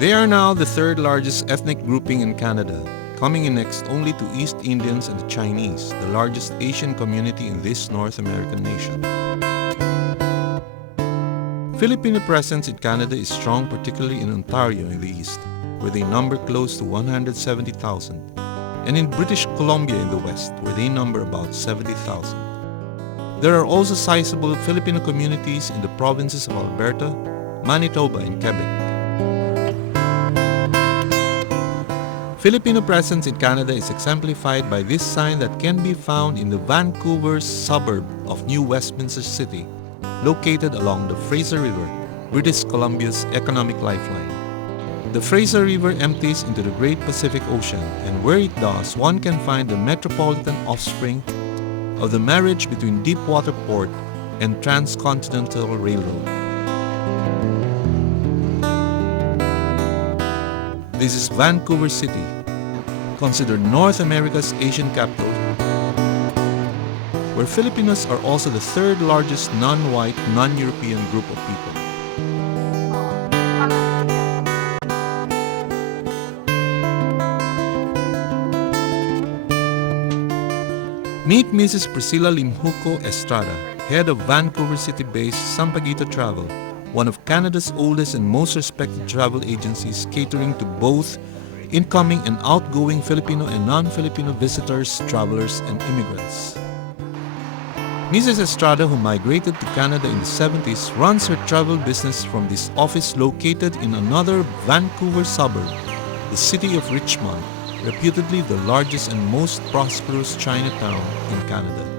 They are now the third largest ethnic grouping in Canada, coming in next only to East Indians and the Chinese, the largest Asian community in this North American nation. Filipino presence in Canada is strong, particularly in Ontario in the east, where they number close to 170,000, and in British Columbia in the west, where they number about 70,000. There are also sizable Filipino communities in the provinces of Alberta, Manitoba, and Quebec. Filipino presence in Canada is exemplified by this sign that can be found in the Vancouver suburb of New Westminster City, located along the Fraser River, British Columbia's economic lifeline. The Fraser River empties into the Great Pacific Ocean, and where it does, one can find the metropolitan offspring of the marriage between Deepwater Port and Transcontinental Railroad. This is Vancouver City, considered North America's Asian capital, where Filipinos are also the third largest non-white, non-European group of people. Meet Mrs. Priscilla Limhuco Estrada, head of Vancouver City-based Sampaguita Travel, one of Canada's oldest and most respected travel agencies catering to both incoming and outgoing Filipino and non-Filipino visitors, travelers, and immigrants. Mrs. Estrada, who migrated to Canada in the 70s, runs her travel business from this office located in another Vancouver suburb, the city of Richmond, reputedly the largest and most prosperous Chinatown in Canada.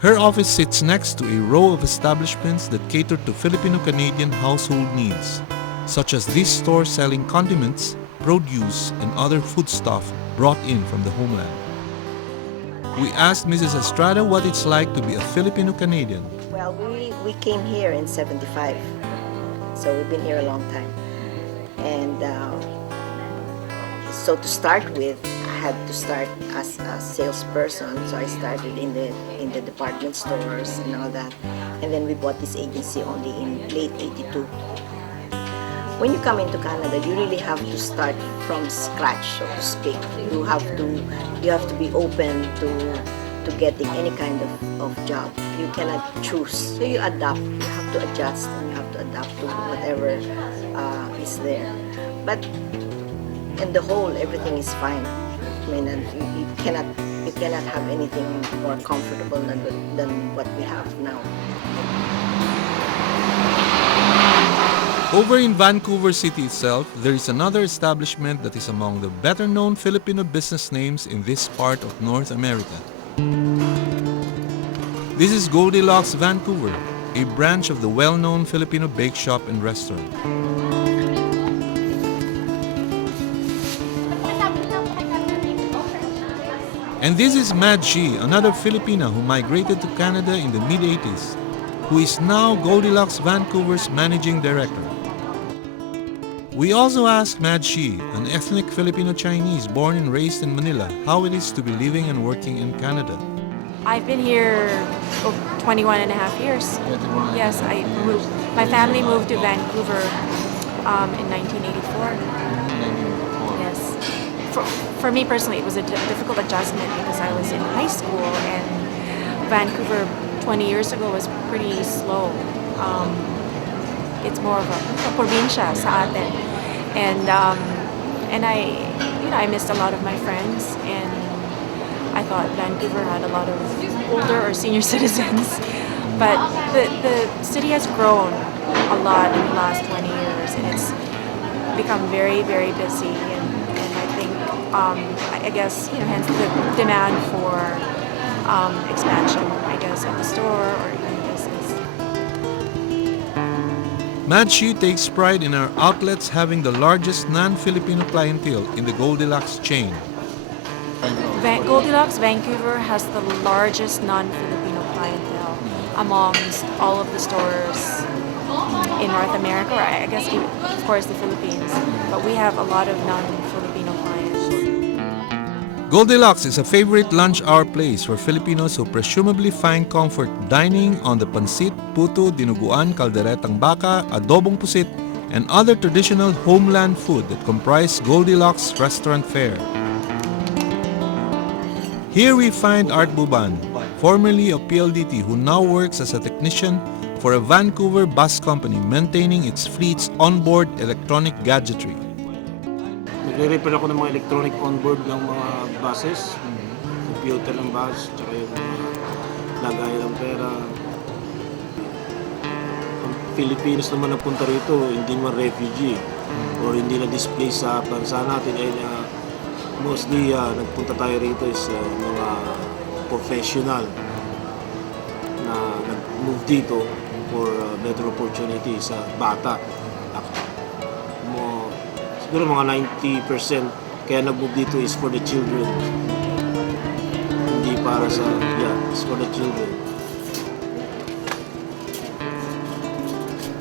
Her office sits next to a row of establishments that cater to Filipino-Canadian household needs, such as this store selling condiments, produce, and other foodstuff brought in from the homeland. We asked Mrs. Estrada what it's like to be a Filipino-Canadian. Well, we came here in 75, so we've been here a long time. And so to start with, I had to start as a salesperson, so I started in the department stores and all that. And then we bought this agency only in late 82. When you come into Canada, you really have to start from scratch, so to speak. You have to be open to getting any kind of job. You cannot choose, so you adapt. You have to adjust, and you have to adapt to whatever is there. But in the whole, everything is fine. I mean, and you cannot have anything more comfortable than what we have now. Over in Vancouver City itself, there is another establishment that is among the better-known Filipino business names in this part of North America. This is Goldilocks Vancouver, a branch of the well-known Filipino bake shop and restaurant. And this is Mad Shi, another Filipina who migrated to Canada in the mid-80s, who is now Goldilocks Vancouver's managing director. We also asked Mad Shi, an ethnic Filipino-Chinese born and raised in Manila, how it is to be living and working in Canada. I've been here 21 and a half years. Yes, my family moved to Vancouver in 1984. Yes. For me personally, it was a difficult adjustment because I was in high school, and Vancouver 20 years ago was pretty slow. It's more of a probinsya sa atin. And I missed a lot of my friends, and I thought Vancouver had a lot of older or senior citizens. But the city has grown a lot in the last 20 years, and it's become very, very busy. And I think, I guess, hence the demand for expansion, I guess, of the store or even business. Mad Shi takes pride in our outlets having the largest non-Filipino clientele in the Goldilocks chain. Goldilocks Vancouver has the largest non-Filipino clientele amongst all of the stores in North America, or I guess even, of course, the Philippines. But we have a lot of non-Filipino clients. Goldilocks is a favorite lunch hour place for Filipinos who presumably find comfort dining on the pansit, puto, dinuguan, kalderetang baka, adobong pusit, and other traditional homeland food that comprise Goldilocks restaurant fare. Here we find Art Buban, formerly of PLDT, who now works as a technician for a Vancouver bus company maintaining its fleet's onboard electronic gadgetry. Nagre-repair ako ng mga electronic onboard ng mga buses, computer ng bus, tsaka yung mga lagayan ng pera. Ang Filipinos naman na punta rito, hindi man refugee or hindi na displaced sa bansa natin. Mostly nagpunta tayo rito is mga professional na nag-move dito for better opportunity sa bata. Siguro mga 90% kaya nag-move dito is for the children. Hindi para sa, it's for the children.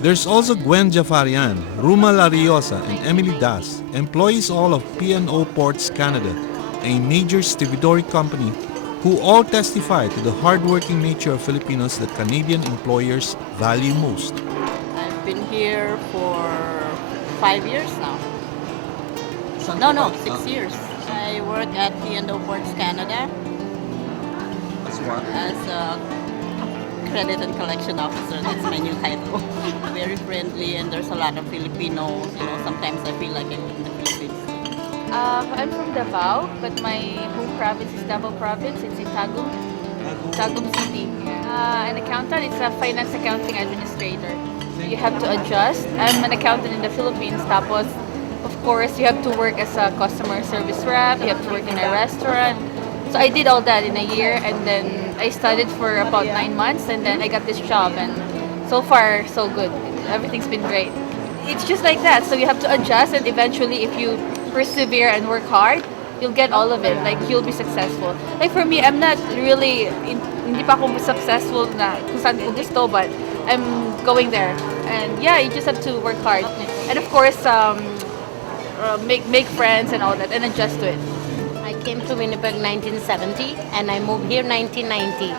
There's also Gwen Jafarian, Ruma Lariosa, and Emily Das, employees all of P&O Ports Canada, a major stevedore company, who all testify to the hardworking nature of Filipinos that Canadian employers value most. I've been here for 5 years now. No, 6 years. I work at P&O Ports Canada as a credit and collection officer. That's my new title. Very friendly, and there's a lot of Filipinos. Sometimes I feel like I'm in the Philippines. I'm from Davao, but my home province is Davao Province. It's in Tagum City. An accountant, it's a finance accounting administrator. You have to adjust. I'm an accountant in the Philippines. Tapos, of course, you have to work as a customer service rep. You have to work in a restaurant. So I did all that in a year, and then I studied for about 9 months, and then I got this job, and so far, so good. Everything's been great. It's just like that. So you have to adjust, and eventually, if you persevere and work hard, you'll get all of it. Like, you'll be successful. Like, for me, I'm not really, hindi pa ako successful na kung saan ko gusto, but I'm going there. And yeah, you just have to work hard. And of course, make friends and all that, and adjust to it. I came to Winnipeg 1970 and I moved here 1990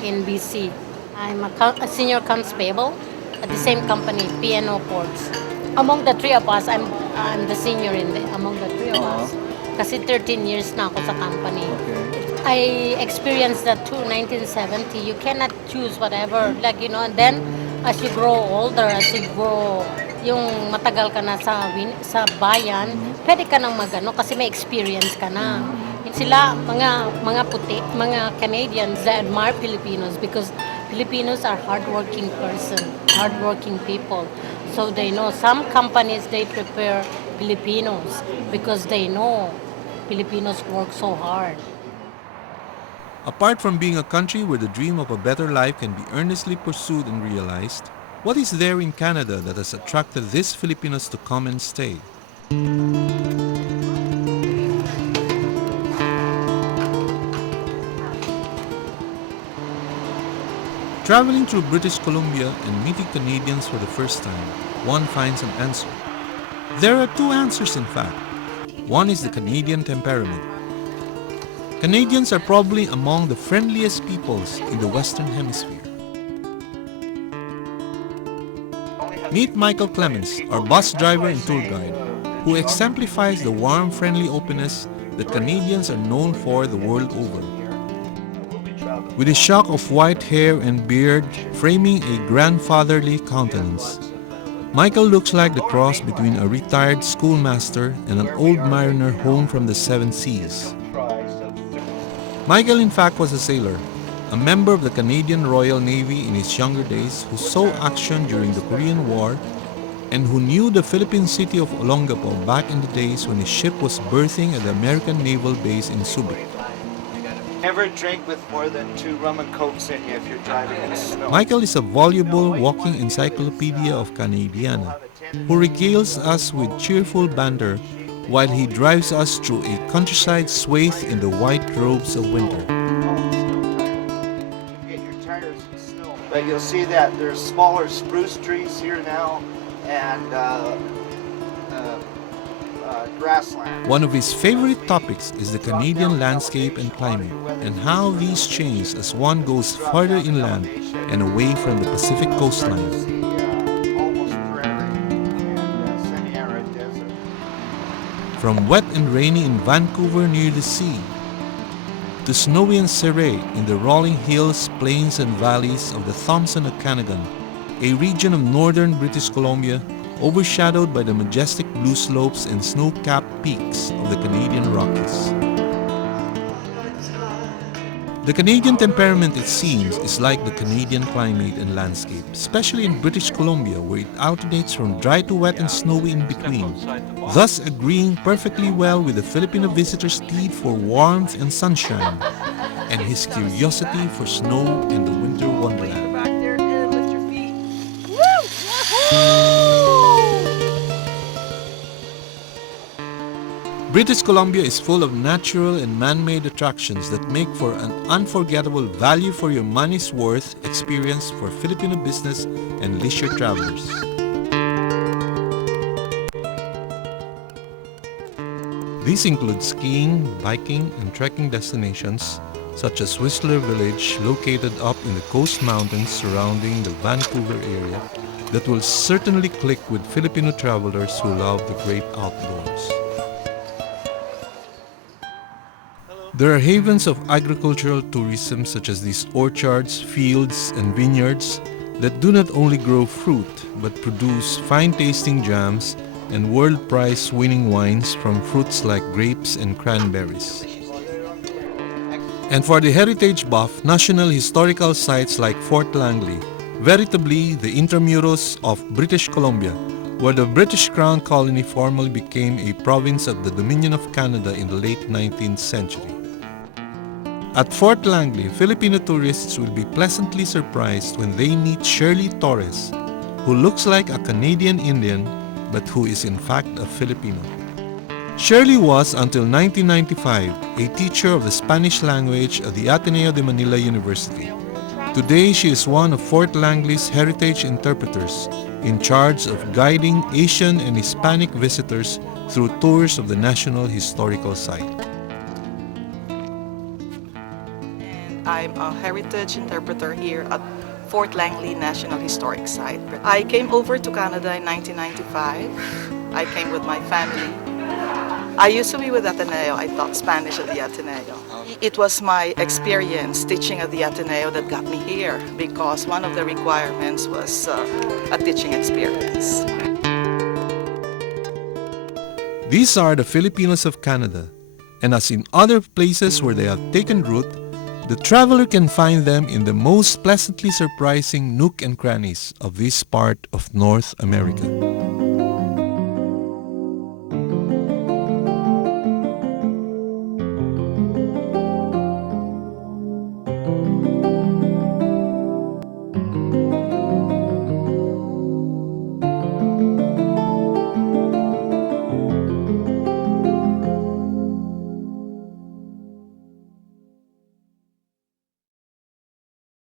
in BC. I'm a senior accounts payable at the same company, P&O Ports. Among the three of us, I'm the senior among the three of us. Kasi 13 years na ako sa company. I experienced that too, 1970. You cannot choose whatever, and then as you grow older, as you grow, yung matagal ka na sa bayan, pwede ka nang magano kasi may experience ka na. Sila, mga puti, mga Canadians, they admire Filipinos because Filipinos are hardworking people. So they know some companies, they prepare Filipinos because they know Filipinos work so hard. Apart from being a country where the dream of a better life can be earnestly pursued and realized, what is there in Canada that has attracted these Filipinos to come and stay? Traveling through British Columbia and meeting Canadians for the first time, one finds an answer. There are two answers, in fact. One is the Canadian temperament. Canadians are probably among the friendliest peoples in the Western Hemisphere. Meet Michael Clemens, our bus driver and tour guide, who exemplifies the warm, friendly openness that Canadians are known for the world over. With a shock of white hair and beard framing a grandfatherly countenance, Michael looks like the cross between a retired schoolmaster and an old mariner home from the seven seas. Michael, in fact, was a sailor, a member of the Canadian Royal Navy in his younger days who saw action during the Korean War and who knew the Philippine city of Olongapo back in the days when his ship was berthing at the American Naval Base in Subic. Never drink with more than 2 rum and cokes in you if you're driving in the snow. Michael is a voluble walking encyclopedia of Canadiana, who regales us with cheerful banter while he drives us through a countryside swathed in the white robes of winter. Get your tires in snow. But you'll see that there's smaller spruce trees here now and grassland. One of his favorite topics is the Canadian landscape and climate, and how these change as one goes farther inland and away from the Pacific coastline. From wet and rainy in Vancouver near the sea, to snowy and serene in the rolling hills, plains and valleys of the Thompson Okanagan, a region of northern British Columbia overshadowed by the majestic blue slopes and snow-capped peaks of the Canadian Rockies. The Canadian temperament, it seems, is like the Canadian climate and landscape, especially in British Columbia, where it alternates from dry to wet and snowy in between, thus agreeing perfectly well with the Filipino visitor's need for warmth and sunshine, and his curiosity for snow and the winter wonderland. Back there and lift your feet. British Columbia is full of natural and man-made attractions that make for an unforgettable value for your money's worth experience for Filipino business and leisure travelers. These include skiing, biking, and trekking destinations such as Whistler Village, located up in the coast mountains surrounding the Vancouver area, that will certainly click with Filipino travelers who love the great outdoors. There are havens of agricultural tourism such as these orchards, fields, and vineyards that do not only grow fruit but produce fine-tasting jams and world prize-winning wines from fruits like grapes and cranberries. And for the heritage buff, national historical sites like Fort Langley, veritably the intramuros of British Columbia, where the British Crown colony formally became a province of the Dominion of Canada in the late 19th century. At Fort Langley, Filipino tourists will be pleasantly surprised when they meet Shirley Torres, who looks like a Canadian Indian but who is in fact a Filipino. Shirley was, until 1995, a teacher of the Spanish language at the Ateneo de Manila University. Today, she is one of Fort Langley's heritage interpreters, in charge of guiding Asian and Hispanic visitors through tours of the National Historical Site. I'm a heritage interpreter here at Fort Langley National Historic Site. I came over to Canada in 1995. I came with my family. I used to be with Ateneo. I taught Spanish at the Ateneo. It was my experience teaching at the Ateneo that got me here because one of the requirements was a teaching experience. These are the Filipinos of Canada, and as in other places where they have taken root, the traveler can find them in the most pleasantly surprising nook and crannies of this part of North America.